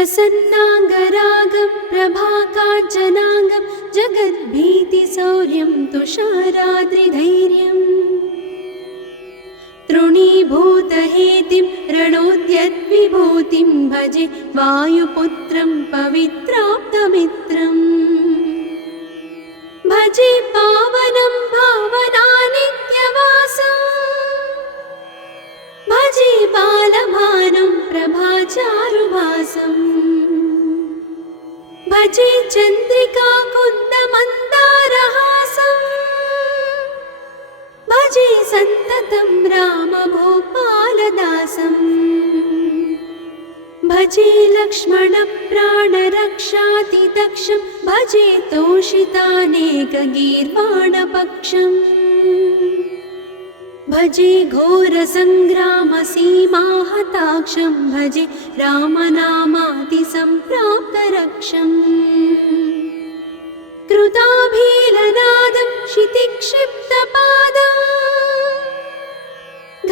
प्रसन्नाङ्गरागं प्रभाकाञ्चनाङ्गं जगद्भीतिशौर्यं तुषाराद्रिधैर्यम् तृणीभूतहेतिं रणोद्यद्विभूतिं भजे वायुपुत्रं पवित्राप्तमित्रम् भजे पावनं भावनानित्यवासम् भजे बालभानुं प्रभाचारुभासम् भजे चन्द्रिकाकुन्दमन्दारहासम् भजे सन्ततं रामभूपालदासम् भजे लक्ष्मणप्राणरक्षातिदक्षं भजे तोषितानेकगीर्वाणपक्षम् भजे घोरसङ्ग्रामसीमाहताक्षं भजे रामनामातिसम्प्राप्तरक्षम् कृताभीलनादं क्षितिक्षिप्तपादम्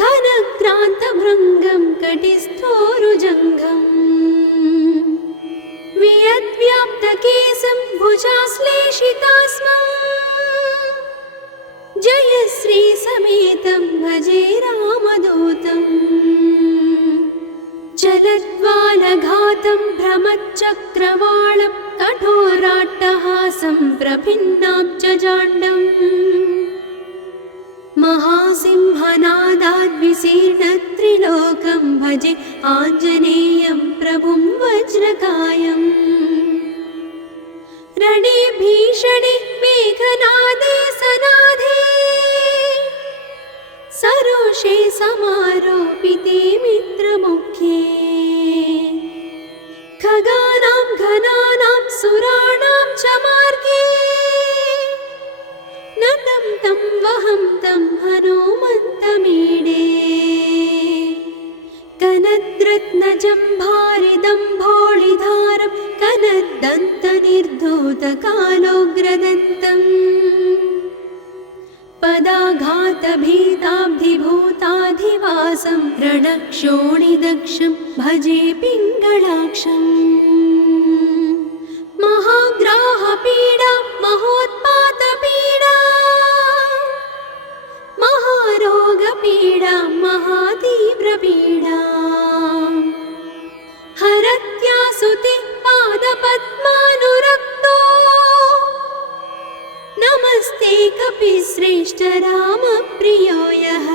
घनक्रान्तभृङ्गं कटिस्थोरुजङ्घम् वियद्व्याप्तकेशं भुजाश्लेषितास्मम् जयश्रीसमेतं भजे रामदूतम् चलद्वालघातं भ्रमच्चक्रवालं कठोराट्टहासं प्रभिन्नाब्जजाण्डम् महासिंहनादाद्विशीर्णत्रिलोकं भजे आञ्जनेयं प्रभुं वज्रकायम् रणे भीषणे मेघनादे सनादे सरोषे समारोपिते मित्रमुख्ये खगानां घनानां सुराणां च मार्गे नतं तं वहं तं हनुमन्तमीडे कनद्रत्नजम्भारिदम्भोळिधारं कनद्दन्तनिर्धूतकालोग्रदन्तम् पदाघातभीताब्धिभूताधिवासं रणक्षोणिदक्षं भजे पिङ्गळाक्षम् महाग्राहपीडा महोत्पातपीडा महारोगपीडा महातीव्रपीडा हरत्यासुते पादपद्मानुरक्तो नमस्ते कपिश्रेष्ठ रामप्रियो यः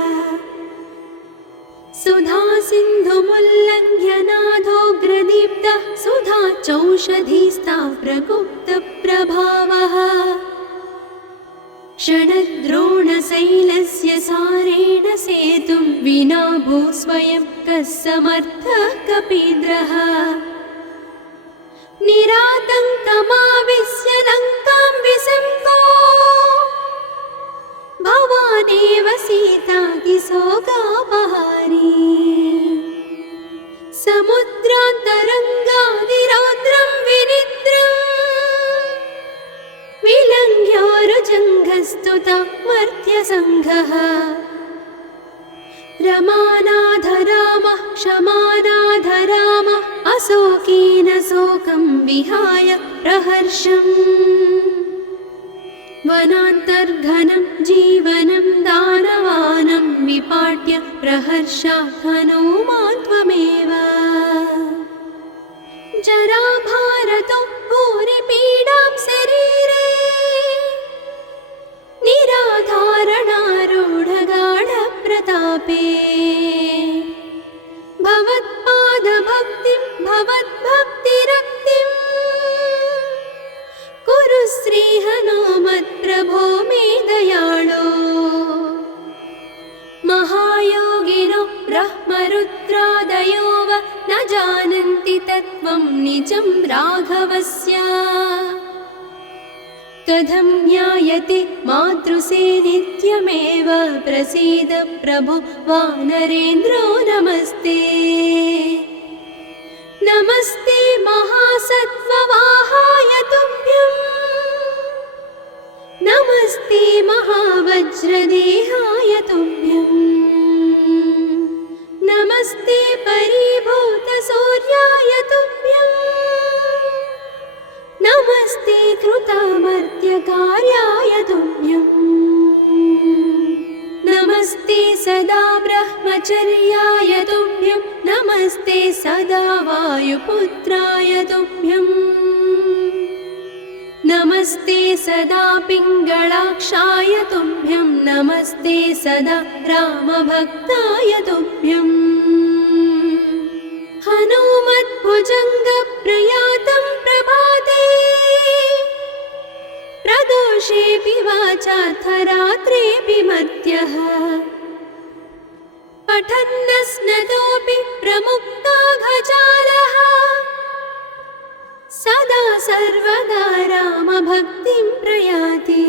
सुधासिन्धुमुल्लङ्घ्य नाथोग्रदीप्तः सुधा चौषधीस्ता प्रगुप्तप्रभावः षडद्रोणशैलस्य सारेण सेतुं विना भूस्वयं कः समर्थः कपीन्द्रः निरातङ्कमाविश्य लङ्कां विसङ्गो भवानेव सीतातिशोकापहारी समुद्रान्तरङ्गादिरौद्रं विनिद्रम् विलङ्घ्योरुजङ्घस्तुता मर्त्यसङ्घः रमानाथ रामः क्षमानाथ रामः अशोकेन शोकं विहाय प्रहर्षम् वनान्तर्घनं जीवनं दानवानं विपाट्य प्रहर्षात् हनूमान् त्वमेव जराभारतो भूरिपीडां शरीरे निराधारणारूढगाढप्रतापे भवत्पादभक्तिं भवद्भक्तिरक्तिं कुरु श्रीहनुमत्प्रभो मे दयाळो महायोगिनो ब्रह्मरुद्रादयो वा न जानन्ति तत्त्वं निजं राघवस्य कथं ज्ञायते मातृसे नित्यमेव प्रसीद प्रभो वानरेन्द्रो नमस्ते नमस्ते महासत्त्ववाहाय तुभ्यं नमस्ते महावज्रदेहाय तुभ्यं नमस्ते परिभूतसूर्याय तुभ्यम् सत्यकार्याय तुभ्यम् नमस्ते सदा ब्रह्मचर्याय तुभ्यं नमस्ते सदा वायुपुत्राय तुभ्यम् नमस्ते सदा पिङ्गळाक्षाय तुभ्यं नमस्ते सदा रामभक्ताय तुभ्यम् हनुमद्भुजङ्गप्रयातं प्रभाते प्रदोषेऽपि वाचार्थरात्रेऽपि मर्त्यः पठन्नस्नतोऽपि प्रमुक्ताघजालः सदा सर्वदा रामभक्तिं प्रयाति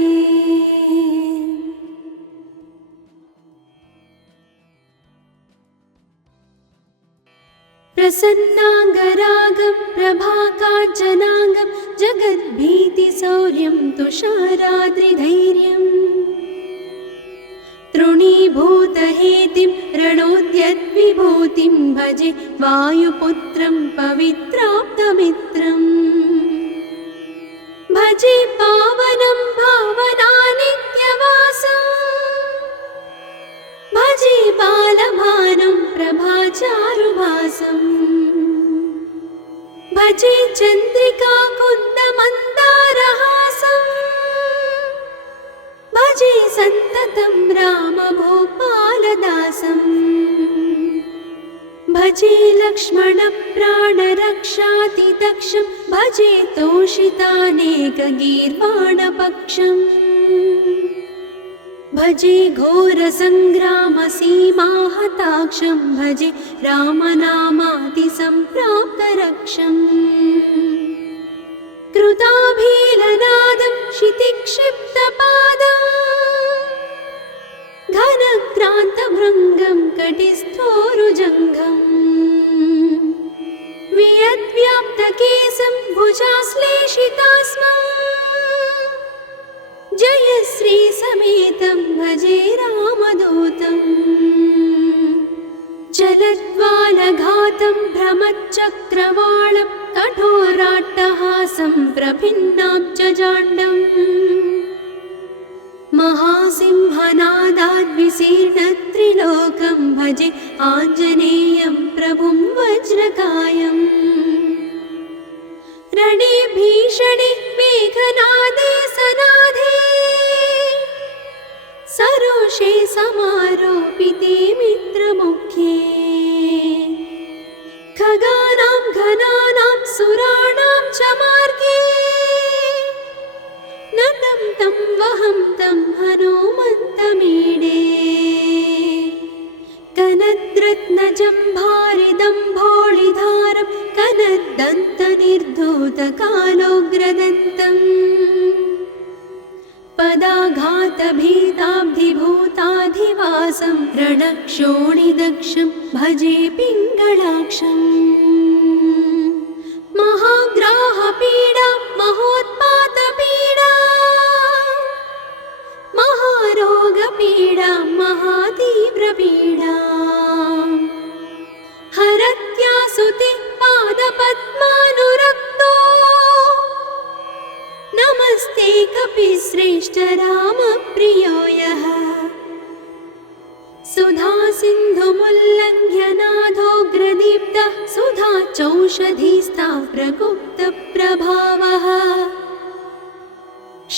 प्रसन्नाङ्गरागं प्रभाकाञ्चनाङ्गं जगद्भीतिशौर्यं तुषाराद्रिधैर्यम् तृणीभूतहेतिं रणोद्यद्विभूतिं भजे वायुपुत्रं पवित्राप्तमित्रम् भजे पावनं भावनानित्यवासम् भजे बालभानं प्रभाचारुभासम् भजे चन्द्रिकाकुन्दमन्दारहासम् भजे सन्ततं रामभूपालदासम् भजे लक्ष्मणप्राणरक्षातिदक्षं भजे तोषितानेकगीर्वाणपक्षम् भजे घोरसङ्ग्रामसीमाहताक्षं भजे रामनामातिसम्प्राप्तरक्षम् कृताभीलनादं क्षितिक्षिप्तपादम् घनक्रान्तभृङ्गं कटिस्थोरुजङ्घम् वियद्व्याप्तकेशं भुजाश्लेषितास्मम् जयश्रीसमेतं भजे रामदूतम् चलद्वालघातं भ्रमच्चक्रवालं कठोराट्टहासं प्रभिन्नाब्जजाण्डम् महासिंहनादाद्विशीर्णत्रिलोकं भजे आञ्जनेयं प्रभुं वज्रकायम् रणे भीषणे मेघनादे सनादे सरोषे समारोपिते मित्रमुख्ये खगानां घनानां सुराणां च मार्गे नतं तं वहं तं हनुमन्तमीडे कनद्रत्नजम्भारिदम्भोळिधारं कनद्दन्तनिर्धूतकालोग्रदन्तम् पदाघातभीताब्धिभूताधिवासं रणक्षोणिदक्षं भजे पिङ्गळाक्षम् महाग्राहपीडा महोत्पातपीडा महारोगपीडा महातीव्रपीडा हरत्यासुते पादपद्मानुरक्तो नमस्ते कपिश्रेष्ठ रामप्रियो यः सुधा सिन्धुमुल्लङ्घ्य नाथोग्रदीप्तः सुधा चौषधीस्ता प्रगुप्तप्रभावः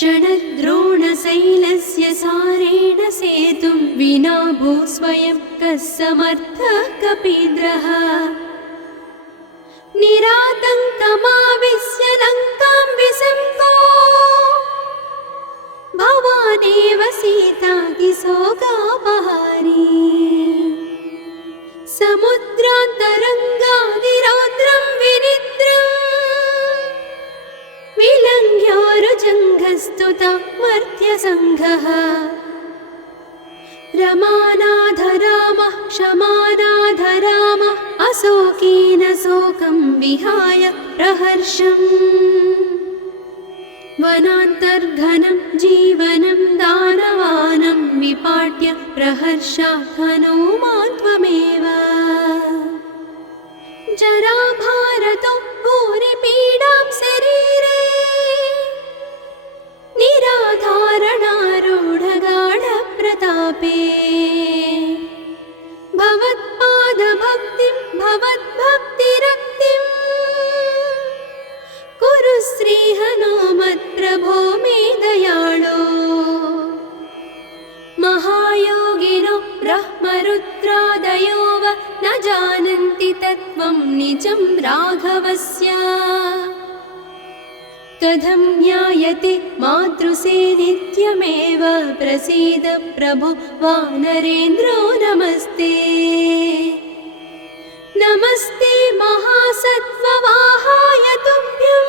षडद्रोणशैलस्य सारेण सेतुं विना भूस्वयं कः समर्थः कपीन्द्रः निरातङ्कमाविश्य लङ्कां विसङ्को भवानेव सीतातिशोकापहारी समुद्रान्तरङ्गादिरौद्रं विनिद्रम् विलङ्घ्योरुजङ्घस्तुता मर्त्यसङ्घः रमानाधरामः क्षमानाधरामः अशोकेन शोकं विहाय प्रहर्षम् वनान्तर्घनं जीवनं दानवानं विपाट्य प्रहर्षात् हनुमान् त्वमेव जराभारतो भूरिपीडां शरीरे तत्त्वं निजं राघवस्य कथं ज्ञायते मातृसे नित्यमेव प्रसीद प्रभो वानरेन्द्रो नमस्ते नमस्ते महासत्त्ववाहाय तुभ्यं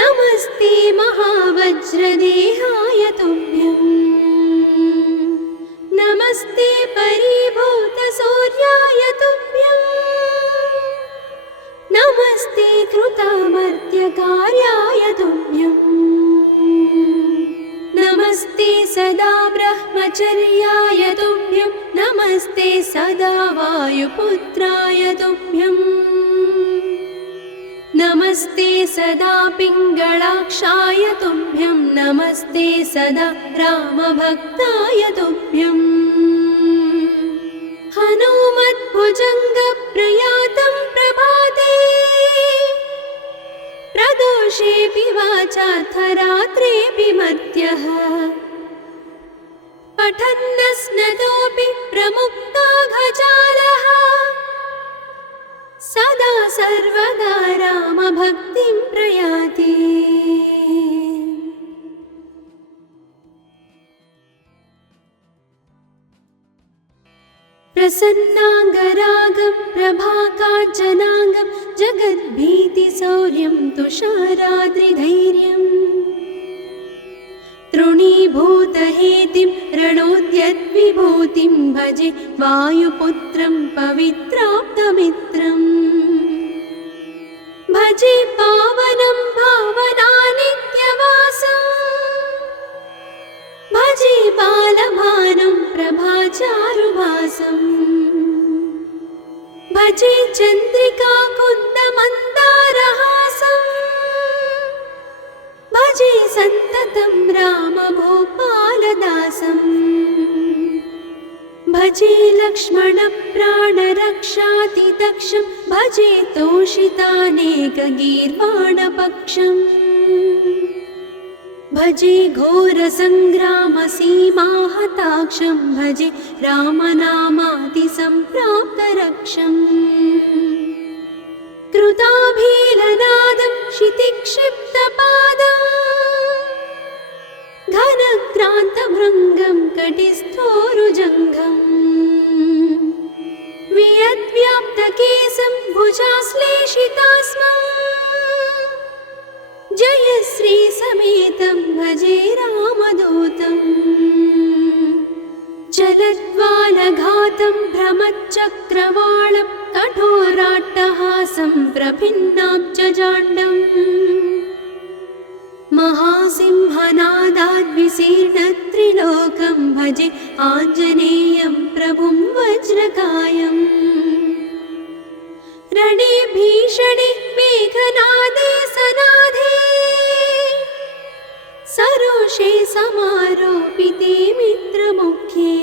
नमस्ते महावज्रदेहाय तुभ्यं नमस्ते परिभूतसूर्याय तुभ्यं नमस्ते कृतामर्त्यकार्याय तुभ्यं नमस्ते सदा ब्रह्मचर्याय तुभ्यं नमस्ते सदा वायुपुत्राय तुभ्यं नमस्ते सदा पिङ्गळाक्षाय तुभ्यं नमस्ते सदा रामभक्ताय तुभ्यं हनुमद्भुजङ्गप्रयातं प्रभाते प्रदोषेऽपि वाचार्थरात्रेऽपि मर्त्यः पठन्नस्नतोऽपि प्रमुक्ताघजालः सदा सर्वदा रामभक्तिं प्रयाति प्रसन्नाङ्गरागं प्रभाकाञ्चनाङ्गं जगद्भीतिशौर्यं तुषाराद्रिधैर्यम् तृणीभूतहेतिं रणोद्यद्विभूतिं भजे वायुपुत्रं पवित्राप्तमित्रम् भजे पावनं भावनानित्यवासम् भजे बालभानुं प्रभाचारुभासम् भजे चन्द्रिकाकुन्दमन्दारहासम् भजे सन्ततं रामभूपालदासम् भजे लक्ष्मणप्राणरक्षातिदक्षं भजे तोषितानेकगीर्वाणपक्षम् भजे घोरसङ्ग्रामसीमाहताक्षं भजे रामनामातिसम्प्राप्तरक्षम् कृताभीलनादं क्षितिक्षिप्तपादम् घनक्रान्तभृङ्गं कटिस्थोरुजङ्घम् वियद्व्याप्तकेशं भुजाश्लेषितास्मम् जयश्रीसमेतं भजे रामदूतम् चलद्वालघातं भ्रमच्चक्रवालं कठोराट्टहासं प्रभिन्नाब्जजाण्डम् महासिंहनादाद्विशीर्णत्रिलोकं भजे आञ्जनेयं प्रभुं वज्रकायम् रणे भीषणे मेघनादे सनादे सरोषे समारोपिते मित्रमुख्ये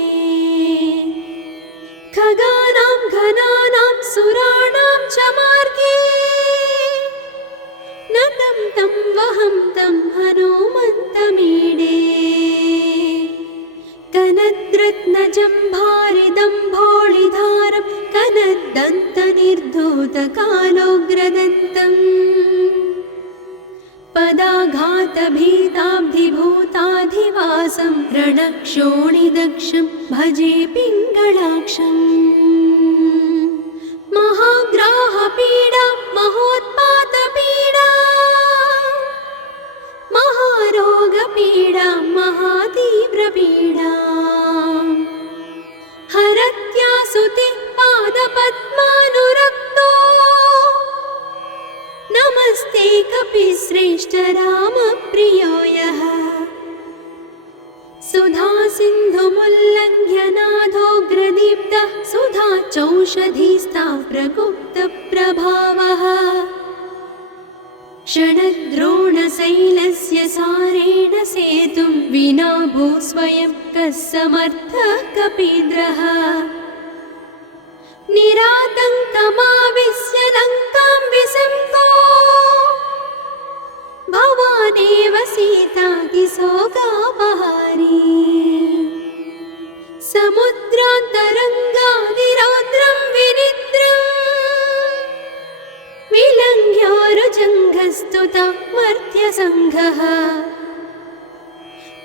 खगानां घनानां सुराणां च मार्गे नतं तं वहं तं हनुमन्तमीडे कनद्रत्नजम्भारिदम्भोळिधारं कनद्दन्तनिर्धूतकालोग्रदन्तम् पदाघातभीताब्धिभूताधिवासं रणक्षोणिदक्षं भजे पिङ्गळाक्षम् महाग्राहपीडा महोत्पातपीडा महारोगपीडा महातीव्रपीडा हरत्यासुते पादपद्मानुरक्तो नमस्ते कपिश्रेष्ठ रामप्रियो यः सुधा सिन्धुमुल्लङ्घ्यनाथोग्रदीप्तः सुधा चौषधीस्ता प्रगुप्तप्रभावः षडद्रोणशैलस्य सारेण सेतुं विना भूस्वयं कः समर्थः कपीन्द्रः निरातङ्कमाविश्य लङ्कां विसङ्को भवानेव सीतातिशोकापहारी समुद्रान्तरङ्गादिरौद्रं विनित्य श्रीरङ्ग्योरुजङ्घस्तुता मर्त्यसङ्घः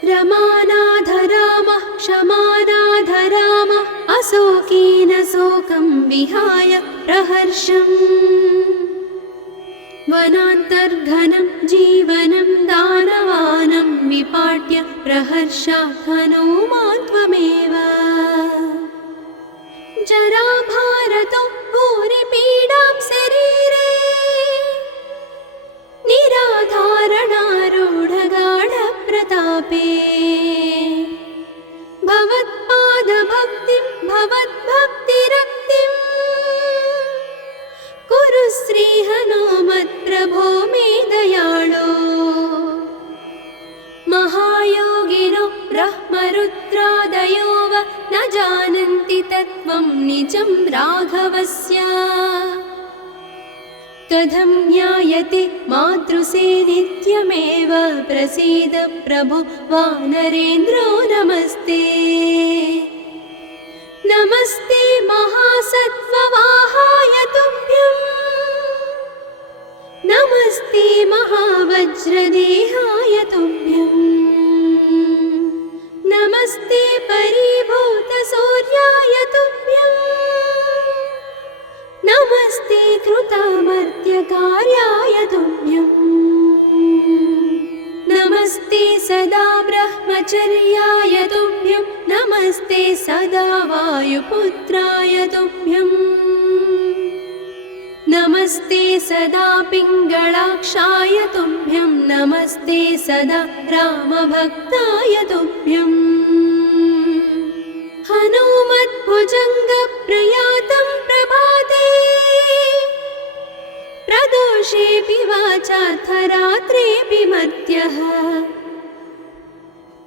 रमानाथ रामः क्षमानाथ रामः अशोकेन शोकं विहाय प्रहर्षम् वनान्तर्घनं जीवनं दानवानं विपाट्य प्रहर्षात् हनूमान् त्वमेव जराभारतो भूरिपीडां शरीरे निराधारणारूढगाढप्रतापे भवत्पादभक्तिं भवद्भक्तिरक्तिं कुरु श्रीहनुमत्प्रभो मे दयाळो महायोगिनो ब्रह्मरुद्रादयो वा न जानन्ति तत्त्वं निजं राघवस्य कथं ज्ञायते मातृसे नित्यमेव प्रसीद प्रभो वानरेन्द्रो नमस्ते नमस्ते महासत्त्ववाहाय तुभ्यं नमस्ते महावज्रदेहाय तुभ्यं नमस्ते परिभूतसूर्याय तुभ्यं नमस्ते कृतामर्त्यकार्याय तुभ्यं नमस्ते सदा ब्रह्मचर्याय तुभ्यं नमस्ते सदा वायुपुत्राय तुभ्यं नमस्ते सदा पिङ्गळाक्षाय तुभ्यं नमस्ते सदा रामभक्ताय तुभ्यं हनुमद्भुजङ्गप्रयातं प्रभाते प्रदोषेऽपि वाचाथ रात्रेऽपि मर्त्यः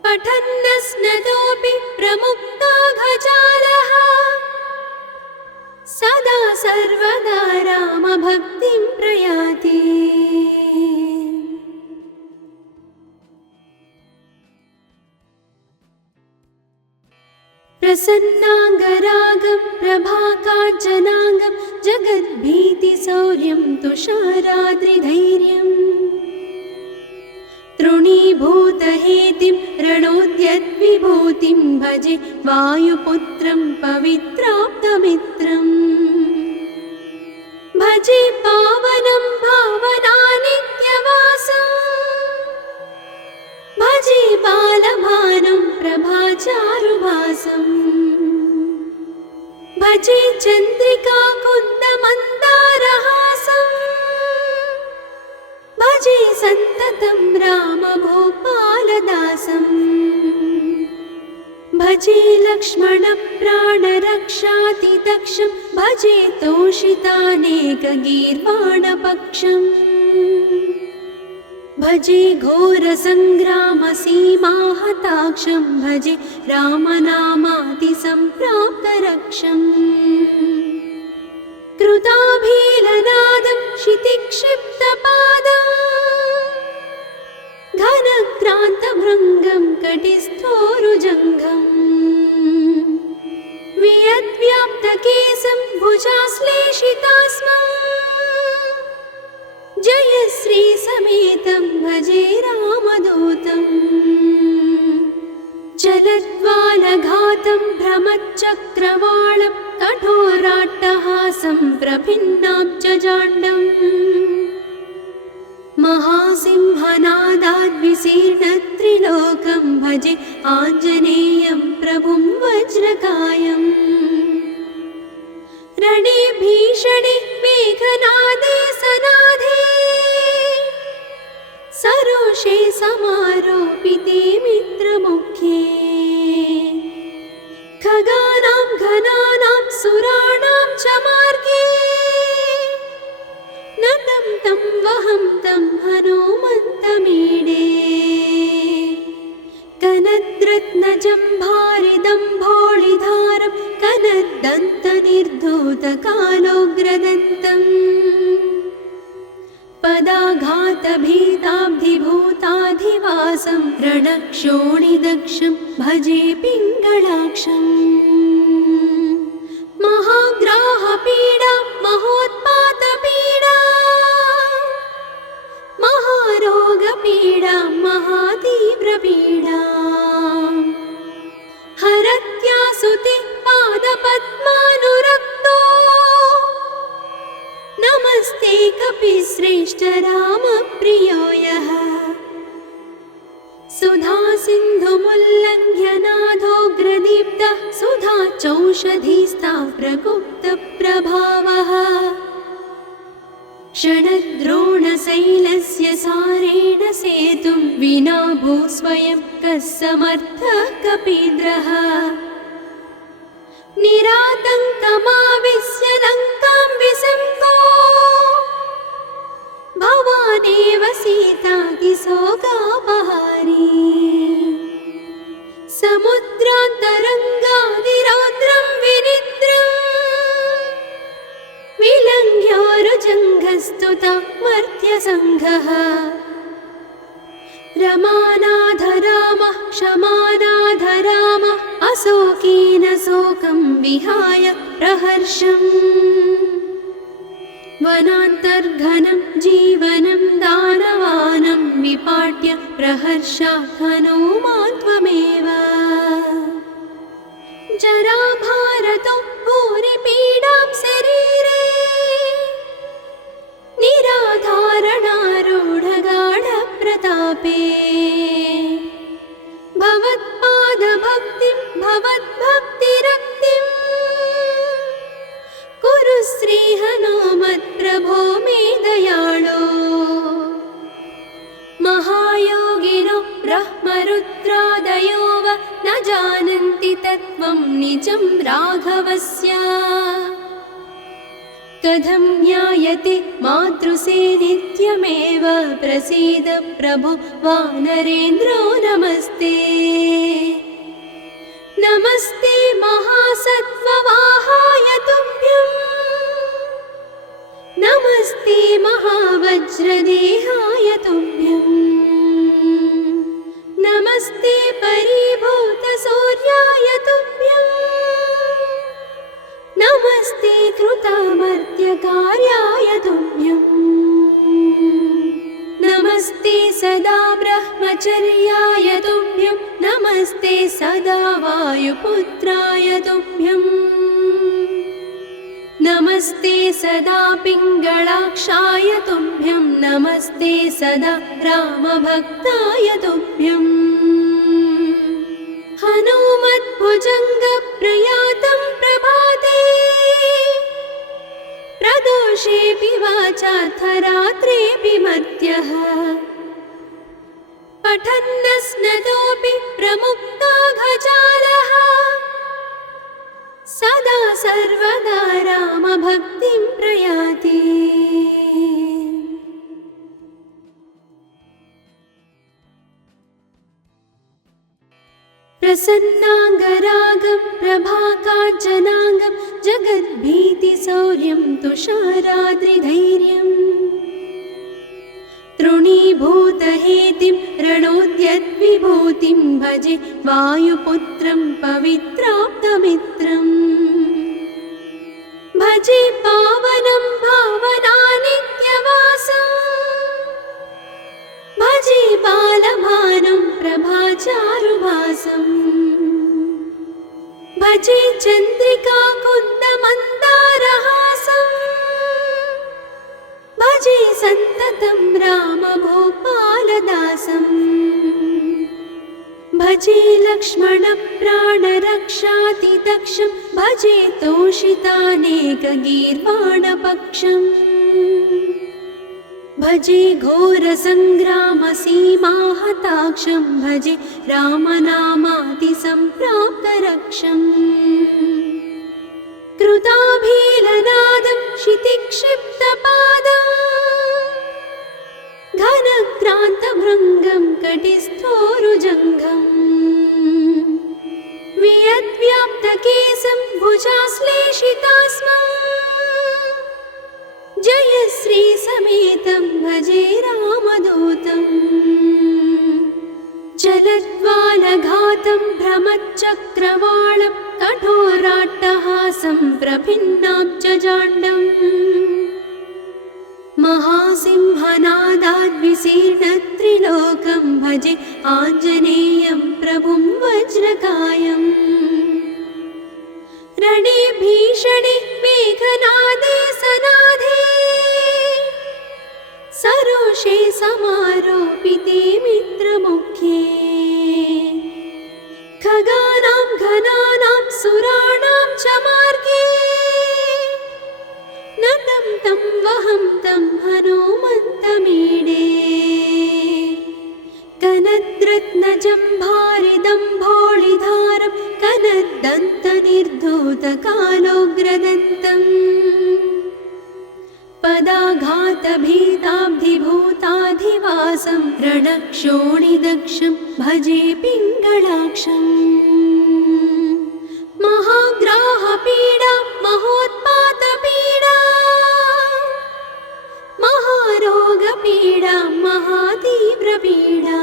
पठन्नस्नतोऽपि प्रमुक्ताघजालः सदा सर्वदा रामभक्तिं प्रयाति प्रसन्नाङ्गरागं प्रभाकाञ्चनाङ्गं जगद्भीतिशौर्यं तुषाराद्रिधैर्यम् तृणीभूतहेतिं रणोद्यद्विभूतिं भजे वायुपुत्रं पवित्राप्तमित्रम् भजे पावनं भावनानित्यवासम् भजे बालभानुं प्रभाचारुभासम् भजे चन्द्रिकाकुन्दमन्दारहासम् भजे सन्ततं रामभूपालदासम् भजे लक्ष्मणप्राणरक्षातिदक्षं भजे तोषितानेकगीर्वाणपक्षम् भजे घोरसङ्ग्रामसीमाहताक्षं भजे रामनामातिसम्प्राप्तरक्षम् कृताभीलनादं क्षितिक्षिप्तपादं घनक्रान्तभृङ्गं कटिस्थोरुजङ्घम् वियद्व्याप्तकेशं भुजाश्लेषितास्मम् जयश्रीसमेतं भजे रामदूतम् चलद्वालघातं भ्रमच्चक्रवालं कठोराट्टहासं प्रभिन्नाब्जजाण्डम् महासिंहनादाद्विशीर्णत्रिलोकं भजे आञ्जनेयं प्रभुं वज्रकायम् रणे भीषणे मेघनादे सनादे सरोषे समारोपिते मित्रमुख्ये खगानां घनानां सुराणां च मार्गे नतं तं वहं तं हनुमन्तमीडे कनद्रत्नजम्भारिदम्भोळिधारं कनद्दन्तनिर्धूतकालोग्रदन्तम् पदाघातभीताब्धिभूताधिवासं रणक्षोणिदक्षं भजे पिङ्गळाक्षम् महाग्राहपीडा महोत्पातपीडा प्रपीडाम् हरत्यासुते पादपद्मानुरक्तो नमस्ते कपिश्रेष्ठ रामप्रियो यः सुधा सिन्धुमुल्लङ्घ्य नाथोग्रदीप्तः सुधा चौषधीस्ता प्रगुप्तप्रभावः षडद्रोणशैलस्य सारेण सेतुं विना भूस्वयं कः समर्थः कपीन्द्रः निरातङ्कमाविश्य लङ्कां विसङ्को भवानेव सीतातिशोकापहारी समुद्रान्तरङ्गादिरौद्रं विनिद्रम् विलङ्घ्योरुजङ्घस्तुता मर्त्यसङ्घः रमानाथ रामः क्षमानाथ रामः अशोकेन शोकं विहाय प्रहर्षम् वनान्तर्घनं जीवनं दानवानं विपाट्य प्रहर्षात् हनूमान् त्वमेव जराभारतो भूरिपीडां शरीरे निराधारणारूढगाढप्रतापे भवत्पादभक्तिं भवद्भक्तिरक्तिं कुरु श्रीहनुमत्प्रभो मे दयाळो महायोगिनो ब्रह्मरुद्रादयो वा न जानन्ति तत्त्वं निजं राघवस्य कथं ज्ञायते मातृसे नित्यमेव प्रसीद प्रभो वानरेन्द्रो नमस्ते नमस्ते महासत्त्ववाहाय तुभ्यं नमस्ते महावज्रदेहाय तुभ्यं नमस्ते परिभूतसूर्याय तुभ्यं नमस्ते कृतामर्त्यकार्याय तुभ्यं नमस्ते सदा ब्रह्मचर्याय तुभ्यं नमस्ते सदा वायुपुत्राय तुभ्यं नमस्ते सदा पिङ्गळाक्षाय तुभ्यं नमस्ते सदा रामभक्ताय तुभ्यं हनुमद्भुजङ्गप्रयातं प्रभाते प्रदोषेऽपि वाचार्थरात्रेऽपि मर्त्यः पठन्नस्नतोऽपि प्रमुक्ताघजालः सदा सर्वदा रामभक्तिं प्रयाति प्रसन्नाङ्गरागं प्रभाकाञ्चनाङ्गं जगद्भीतिशौर्यं तुषाराद्रिधैर्यम् तृणीभूतहेतिं रणोद्यद्विभूतिं भजे वायुपुत्रं पवित्राप्तमित्रम् भजे पावनं भावनानित्यवासम् भजे बालभानुं प्रभाचारुभासम् भजे चन्द्रिकाकुन्दमन्दारहासम् भजे सन्ततं रामभूपालदासम् भजे लक्ष्मणप्राणरक्षातिदक्षं भजे तोषितानेकगीर्वाणपक्षम् भजे घोरसङ्ग्रामसीमाहताक्षं भजे रामनामातिसम्प्राप्तरक्षम् कृताभीलनादं क्षितिक्षिप्तपादं घनक्रान्तभृङ्गं कटिस्थोरुजङ्घम् वियद्व्याप्तकेशं भुजाश्लेषितास्मम् जयश्रीसमेतं भजे रामदूतम् चलद्वालघातं भ्रमच्चक्रवालं कठोराट्टहासं प्रभिन्नाब्जजाण्डम् महासिंहनादाद्विशीर्णत्रिलोकं भजे आञ्जनेयं प्रभुं वज्रकायम् रणे भीषणे मेघनादे सनादे सरोषे समारोपिते मित्रमुख्ये खगानां घनानां सुराणां च मार्गे नतं तं वहं तं हनुमन्तमीडे कनद्रत्नजम्भारिदम्भोळिधारं कनद्दन्तनिर्धूतकालोग्रदन्तम् पदाघातभीताब्धिभूताधिवासं रणक्षोणिदक्षं भजे पिङ्गळाक्षम् महाग्राहपीडा महोत्पातपीडा महारोगपीडा महातीव्रपीडा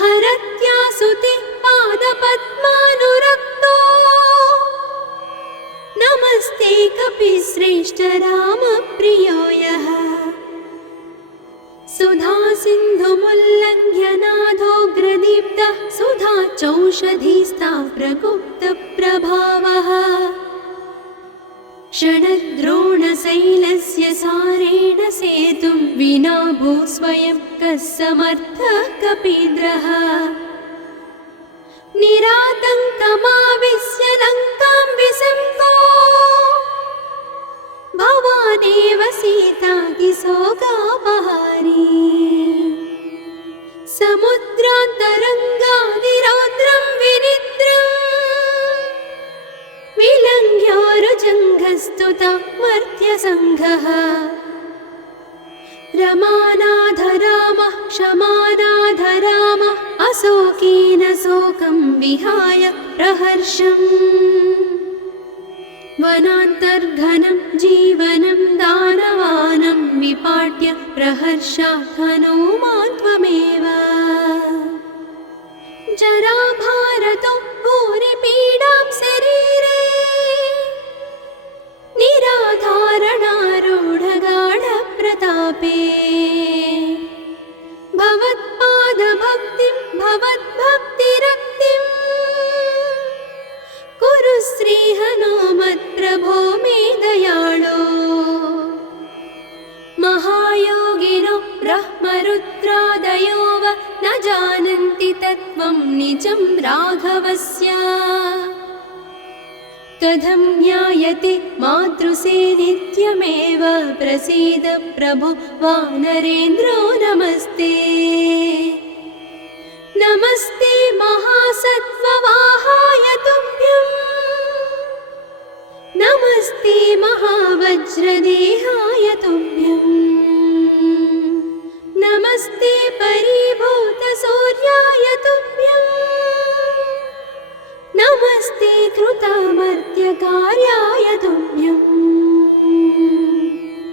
हरत्यासुते पादपद्मानुरक्तो नमस्ते कपिश्रेष्ठ रामप्रियो यः सुधासिन्धुमुल्लङ्घ्य नाथोग्रदीप्तः सुधाचौषधीस्ता प्रगुप्तप्रभावः षडद्रोणशैलस्य सारेण सेतुं विना भूस्वयं कः समर्थः कपीन्द्रः निरातङ्कमाविश्य लङ्कां विसङ्गो भवानेव सीतातिशोकापहारी समुद्रान्तरङ्गादिरौद्रं विनिद्रम् विलङ्घ्योरुजङ्घस्तुता मर्त्यसङ्घः रमानाधरामः क्षमानाधरामः अशोकेन शोकं विहाय प्रहर्षम् वनान्तर्घनं जीवनं दानवानं विपाट्य प्रहर्षात् हनूमान् त्वमेव जराभारतो भूरिपीडां शरीरे निराधारणारूढगाढप्रतापे भवत्पादभक्तिं भवद्भक्तिरक्तिं कुरु श्रीहनुमत्प्रभो मे दयाळो महायोगिनो ब्रह्मरुद्रादयो वा न जानन्ति तत्त्वं निजं राघवस्य कथं ज्ञायते मातृसे नित्यमेव प्रसीद प्रभो वानरेन्द्रो नमस्ते नमस्ते महासत्त्ववाहाय तुभ्यं नमस्ते महावज्रदेहाय तुभ्यं नमस्ते परिभूतसूर्याय तुभ्यं नमस्ते कृतामर्त्यकार्याय तुभ्यं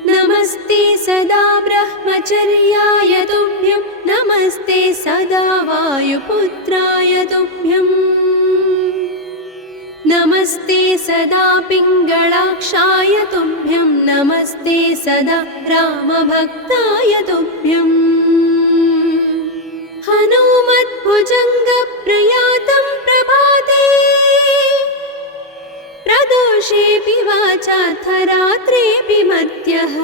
नमस्ते सदा ब्रह्मचर्याय तुभ्यं नमस्ते सदा वायुपुत्राय तुभ्यं नमस्ते सदा पिङ्गळाक्षाय तुभ्यं नमस्ते सदा रामभक्ताय तुभ्यं हनुमद्भुजङ्गप्रयातं प्रभाते प्रदोषेऽपि वाचार्थरात्रेऽपि मर्त्यः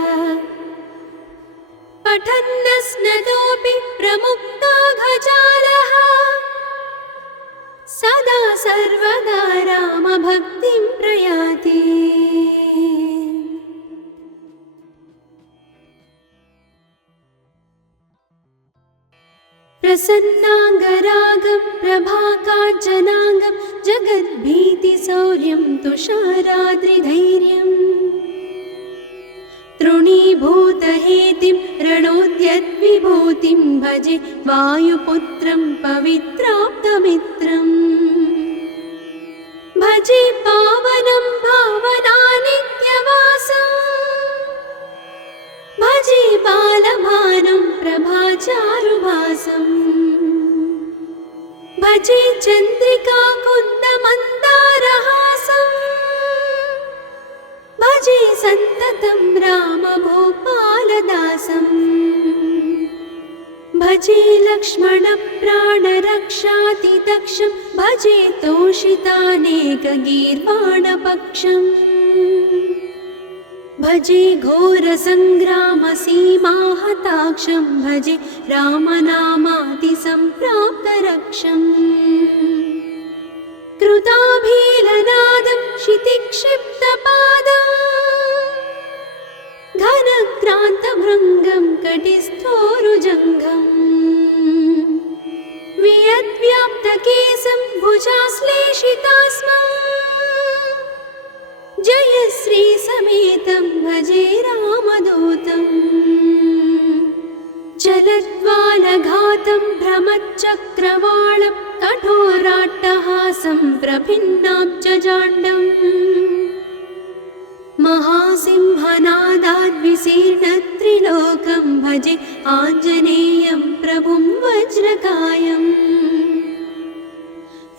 पठन्नस्नतोऽपि प्रमुक्ताघजालः सदा सर्वदा रामभक्तिं प्रयाति प्रसन्नाङ्गरागं प्रभाकाञ्चनाङ्गं जगद्भीतिशौर्यं तुषाराद्रिधैर्यम् तृणीभूतहेतिं रणोद्यद्विभूतिं भजे वायुपुत्रं पवित्राप्तमित्रम् भजे पावनं भावनानित्यवासम् भजे बालभानुं प्रभाचारुभासम् भजे चन्द्रिकाकुन्दमन्दारहासम् भजे सन्ततं सततं रामभूपालदासम् भजे लक्ष्मणप्राणरक्षातिदक्षं भजे तोषितानेकगीर्वाणपक्षम् भजे घोरसङ्ग्रामसीमाहताक्षं भजे रामनामातिसम्प्राप्तरक्षम् कृताभीलनादं क्षितिक्षिप्तपादम् घनक्रान्तभृङ्गं कटिस्थोरुजङ्घम् वियद्व्याप्तकेशं भुजाश्लेषितास्मम् जयश्रीसमेतं भजे रामदूतम् चलद्वालघातं भ्रमच्चक्रवालं कठोराट्टहासं प्रभिन्नाब्जजाण्डम् महासिंहनादाद्विशीर्णत्रिलोकं भजे आञ्जनेयं प्रभुं वज्रकायम्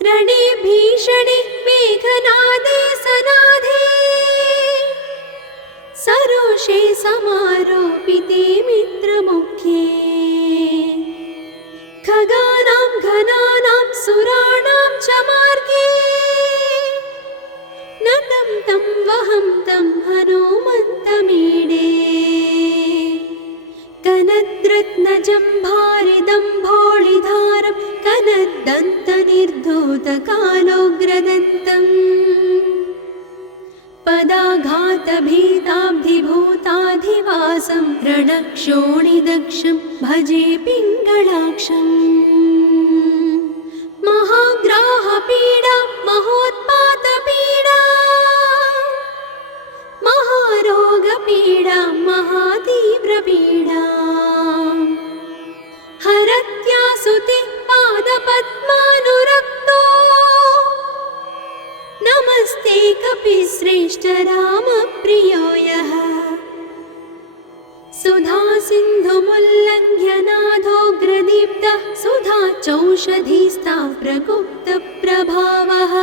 रणे भीषणे मेघनादे सनादे सरोषे समारोपिते मित्रमुख्ये खगानां घनानां सुराणां च मार्गे नतं तं वहं तं हनुमन्तमीडे कनद्रत्नजम्भारिदम्भोळिधारं कनद्दन्तनिर्धूतकालोग्रदन्तम् पदाघातभीताब्धिभूताधिवासं रणक्षोणिदक्षं भजे पिङ्गळाक्षम् महाग्राहपीडा महोत्पातपीडा महारोगपीडा महातीव्रपीडा हरत्यासुते पादपद्मानुरक्तो नमस्ते कपिश्रेष्ठ रामप्रियो यः सुधासिन्धुमुल्लङ्घ्य नाथोग्रदीप्तः सुधा चौषधीस्ता प्रगुप्तप्रभावः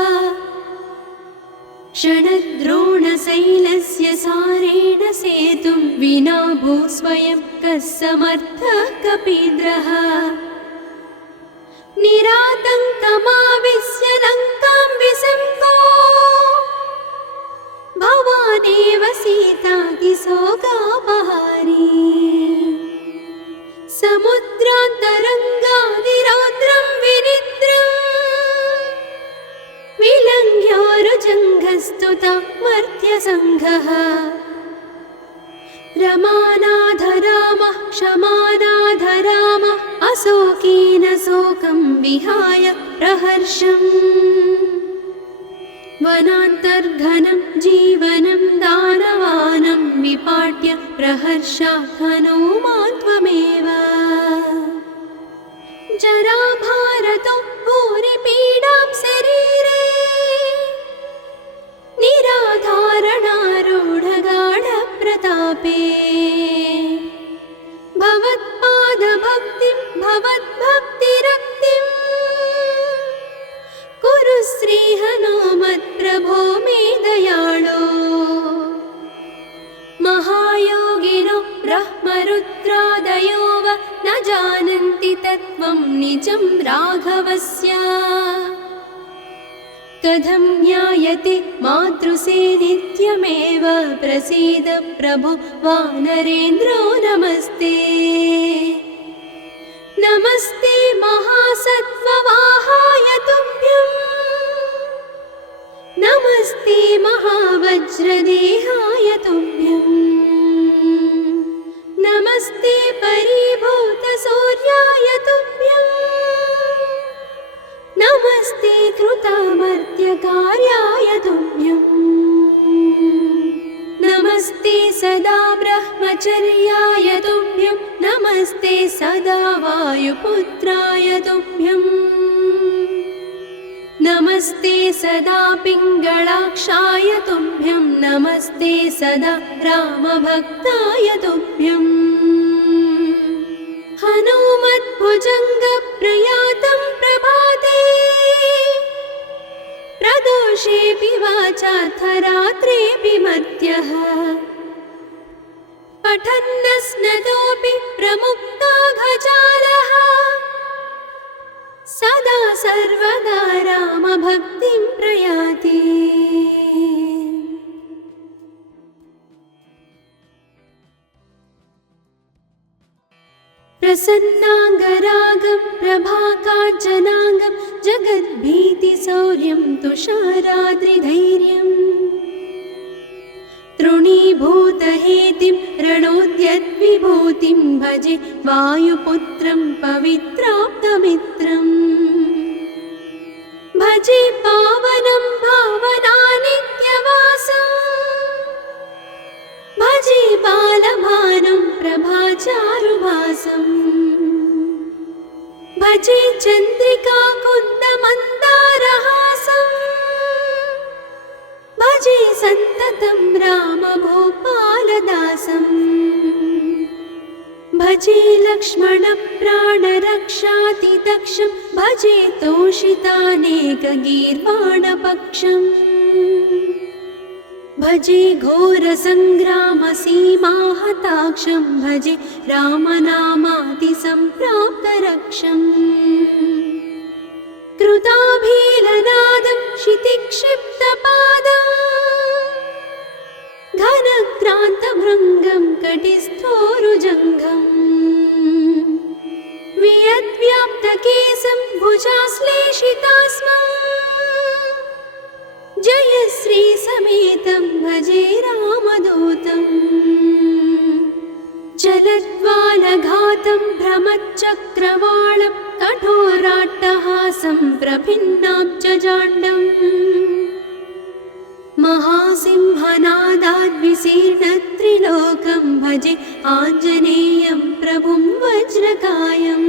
षडद्रोणशैलस्य सारेण सेतुं विना भूस्वयं कः समर्थः कपीन्द्रः निरातङ्कमाविश्य लङ्कां विसङ्को भवानेव सीतातिशोकापहारी समुद्रान्तरङ्गादिरौद्रं विनिद्रम् विलङ्घ्योरुजङ्घस्तुता मर्त्यसङ्घः रमानाधरामः क्षमानाधरामः अशोकेन शोकं विहाय प्रहर्षम् वनान्तर्घनं जीवनं दानवानं विपाट्य प्रहर्षात् हनूमान् त्वमेव जराभारतो भूरिपीडां शरीरे निराधारणारूढगाढप्रतापे भवत्पादभक्तिं भवद्भक्तिरक्तिं कुरु श्रीहनुमत्प्रभो मे दयाळो महायोगिनो ब्रह्मरुद्रादयो वा न जानन्ति तत्त्वं निजं राघवस्य कथं ज्ञायते मातृसे नित्यमेव प्रसीद प्रभो वानरेन्द्रो नमस्ते नमस्ते महासत्त्ववाहाय तुभ्यं नमस्ते महावज्रदेहाय तुभ्यं नमस्ते परिभूतसूर्याय तुभ्यं नमस्ते कृतामर्त्यकार्याय तुभ्यं नमस्ते सदा ब्रह्मचर्याय तुभ्यं नमस्ते सदा वायुपुत्राय तुभ्यं नमस्ते सदा पिङ्गळाक्षाय तुभ्यं नमस्ते सदा रामभक्ताय तुभ्यं हनुमद्भुजङ्गप्रयातं प्रभाते प्रदोषेऽपि वाचार्थरात्रेऽपि मर्त्यः पठन्नस्नतोऽपि प्रमुक्ताघजालः सदा सर्वदा रामभक्तिं प्रयाति। प्रसन्नाङ्गरागं प्रभाकाञ्चनाङ्गं जगद्भीतिशौर्यं तुषाराद्रिधैर्यम् तृणीभूतहेतिं रणोद्यद्विभूतिं भजे वायुपुत्रं पवित्राप्तमित्रम् भजे पावनं भावनानित्यवासम् भजे बालभानुं प्रभाचारुभासम् भजे चन्द्रिकाकुन्दमन्दारहासम् भजे सन्ततं रामभूपालदासम् भजे लक्ष्मणप्राणरक्षातिदक्षं भजे तोषितानेकगीर्वाणपक्षम् भजे घोरसङ्ग्रामसीमाहताक्षं भजे रामनामातिसम्प्राप्तरक्षम् कृताभीलनादं क्षितिक्षिप्तपादम् घनक्रान्तभृङ्गं कटिस्थोरुजङ्घम् वियद्व्याप्तकेशं भुजाश्लेषितास्मम् जयश्रीसमेतं भजे रामदूतम् चलद्वालघातं भ्रमच्चक्रवालं कठोराट्टहासं प्रभिन्नाब्जजाण्डम् महासिंहनादाद्विशीर्णत्रिलोकं भजे आञ्जनेयं प्रभुं वज्रकायम्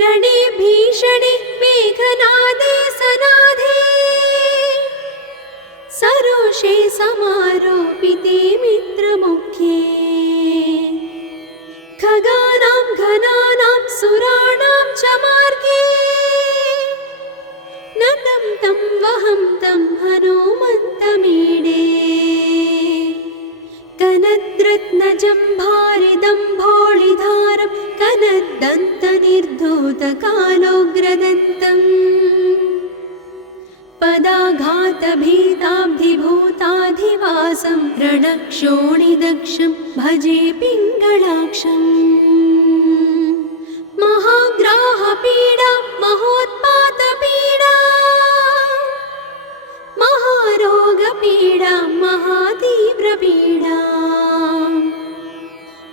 रणे भीषणे मेघनादे सनादे सरोषे समारोपिते मित्रमुख्ये खगानां घनानां सुराणां च मार्गे नतं तं वहं तं हनुमन्तमीडे कनद्रत्नजम्भारिदम्भोळिधारं कनद्दन्तनिर्धूतकालोग्रदन्तम् पदाघातभीताब्धिभूताधिवासं रणक्षोणिदक्षं भजे पिङ्गळाक्षम् महाग्राहपीडा महोत्पातपीडा महारोगपीडा महातीव्रपीडा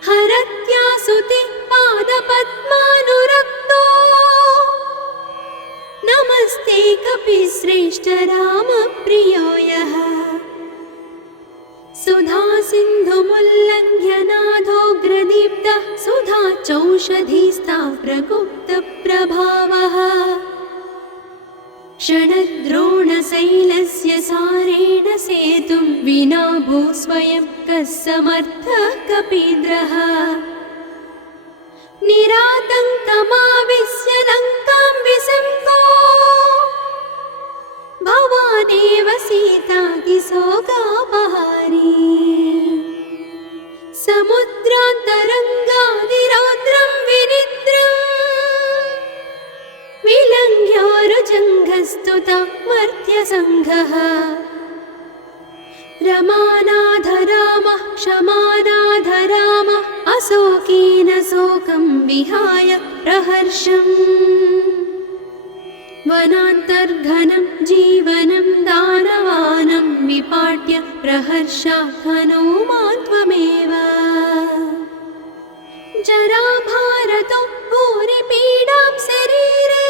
हरत्यासुते पादपद्मानुरक्तो नमस्ते कपिश्रेष्ठ रामप्रियो यः सुधासिन्धुमुल्लङ्घ्य नाथोग्रदीप्तः सुधा चौषधीस्ता प्रगुप्तप्रभावः षडद्रोणशैलस्य सारेण सेतुं विना भूस्वयं कः समर्थः कपीन्द्रः निरातङ्कमाविश्य लङ्कां विसङ्को भवानेव सीतातिशोकापहारी समुद्रान्तरङ्गादिरौद्रं विनिद्रम् विलङ्घ्योरुजङ्घस्तुता मर्त्यसङ्घः रमानाथ रामः क्षमानाथ रामः अशोकेन शोकं विहाय प्रहर्षम् वनान्तर्घनं जीवनं दानवानं विपाट्य प्रहर्षात् हनूमान् त्वमेव जराभारतो भूरिपीडां शरीरे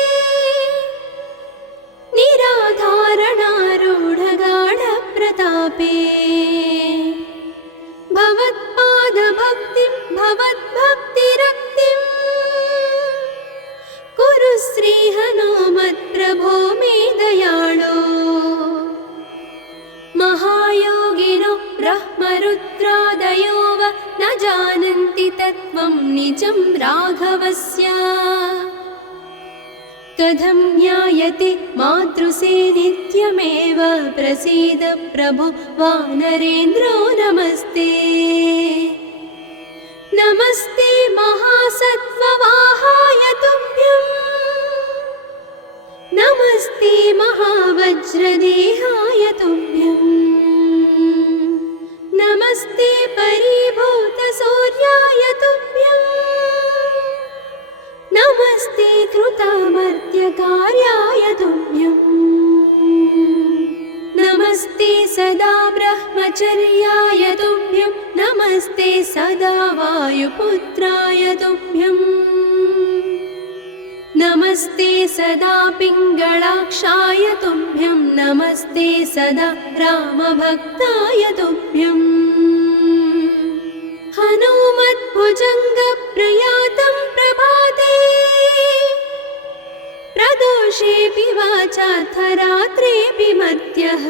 निराधारणारूढगाढप्रतापे भवत्पादभक्तिं भवद्भक्तिरक्तिं कुरु श्रीहनुमत्प्रभो मे दयाळो महायोगिनो ब्रह्मरुद्रादयो वा न जानन्ति तत्त्वं निजं राघवस्य कथं ज्ञायते मातृसे नित्यमेव प्रसीद प्रभो वानरेन्द्रो नमस्ते नमस्ते महासत्त्ववाहाय तुभ्यं नमस्ते महावज्रदेहाय तुभ्यं नमस्ते परिभूतसूर्याय तुभ्यं नमस्ते कृतामर्त्यकार्याय तुभ्यं नमस्ते सदा ब्रह्मचर्याय तुभ्यं नमस्ते सदा वायुपुत्राय तुभ्यं नमस्ते सदा पिङ्गळाक्षाय तुभ्यं नमस्ते सदा रामभक्ताय तुभ्यं हनुमद्भुजङ्गप्रयातं प्रभाते प्रदोषेऽपि वाचार्थरात्रेऽपि मर्त्यः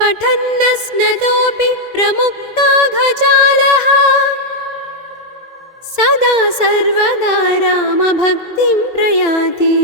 पठन्नस्नतोऽपि प्रमुक्ताघजालः सदा सर्वदा रामभक्तिं प्रयाति।